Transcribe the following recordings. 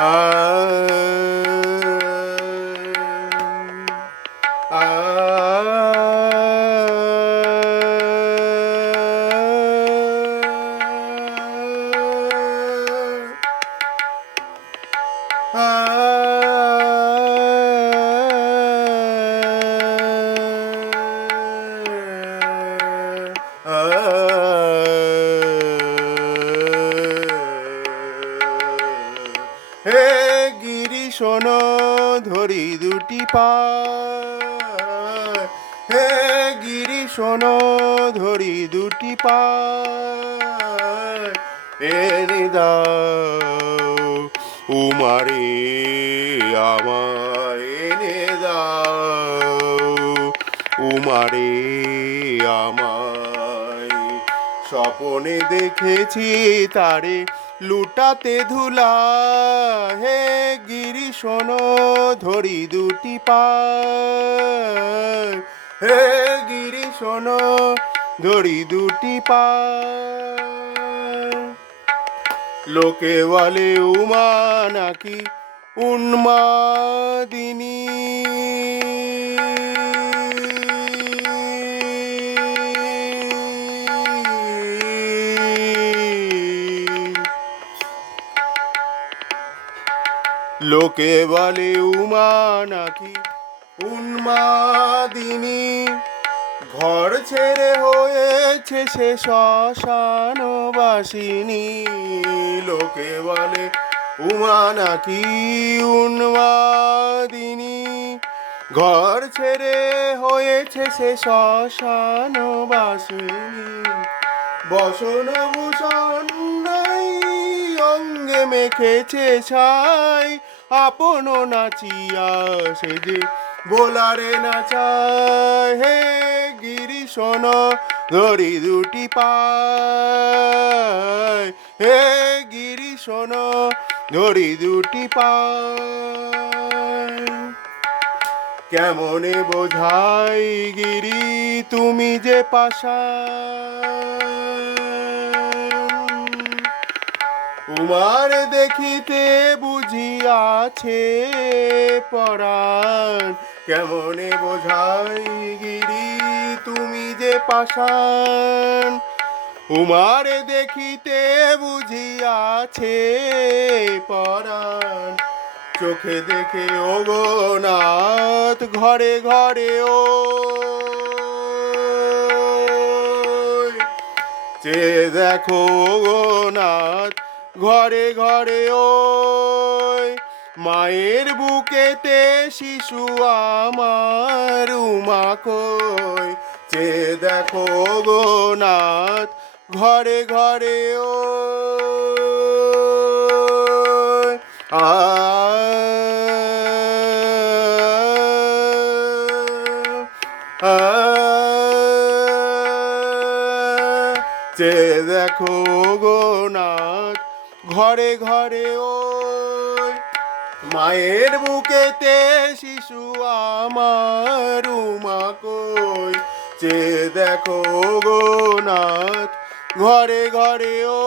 ਆ হে গিরি, শোনো, ধরি দুটি পায় হে গিরি, শোনো, ধরি দুটি পায় এনে দাও, উমারে আমায় এনে দাও। উমারে আমায় স্বপনে দেখেছি তারে লুটাতে ধুলা। হে গিরি, শোনো, ধরি দুটি পা। হে গিরি, শোনো, ধরি দুটি পা। লোকে বলে, উমা নাকি উন্মাদিনী। লোকে বলে, উমা নাকি উন্মাদিনী? ঘর ছেড়ে হয়েছে সে শ্মশানবাসিনী। লোকে বলে, উমা নাকি উন্মাদিনী? ঘর ছেড়ে হয়েছে সে শ্মশানবাসিনী। বসন ভূষণ নাই, অঙ্গে মেখেছে ছাই। আপন নাচিয়া সে যে বোলারে নাচায়। হে গিরি শোন ধরি দুটি পায়। হে গিরি শোন ধরি দুটি পায়। কেমনে বোঝাই গিরি, তুমি যে পাশা উমার দেখিতে বুঝিয়াছে পরাণ। কেমনে বোঝাই গিরি তুমি যে পাষাণ? উমার দেখিতে বুঝিয়াছে পরাণ। চোখে দেখে ও গোনাথ ঘরে ঘরে ও। চে দেখো ও গো নাথ ঘরে ঘরে ওই মায়ের বুকেতে শিশু আমার উমা কই চে দেখো গো নাথ ঘরে ঘরে ও চে দেখো গো নাথ ঘরে ঘরে ওই মায়ের বুকেতে শিশু আমার উমা কই? চে দেখো গো নাথ, ঘরে ঘরে ও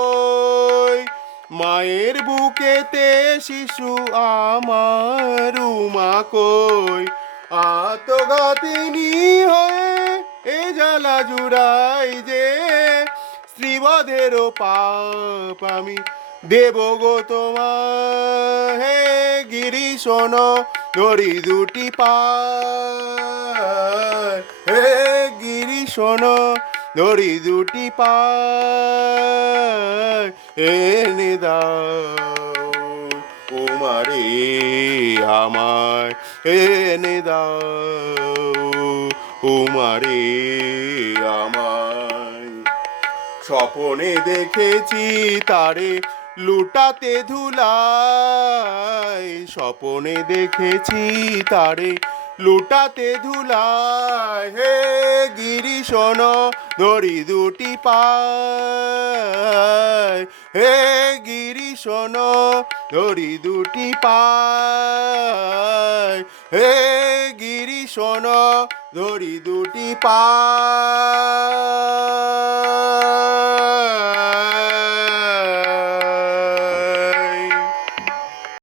মায়ের বুকেতে শিশু আমার উমা কই? আত্মঘাতিনী হয়ে এ জ্বালা জুড়াই যে শ্রীবধেরও পাপ আমি দেব গো তোমার হে গিরি শোনো ধরি দুটি পায়। হে গিরি শোনো ধরি দুটি পায়। এনে দাও উমারে আমায়, এনে দাও উমারে আমায়। স্বপনে দেখেছি তারে লুটাতে ধুলাই, স্বপনে দেখেছি তারে। লুটাতে ধুলাই, হে গিরি শোন ধরি দুটি পায়। হে গিরি শোন ধরি দুটি পায়। হে গিরি শোন ধরি দুটি পায়।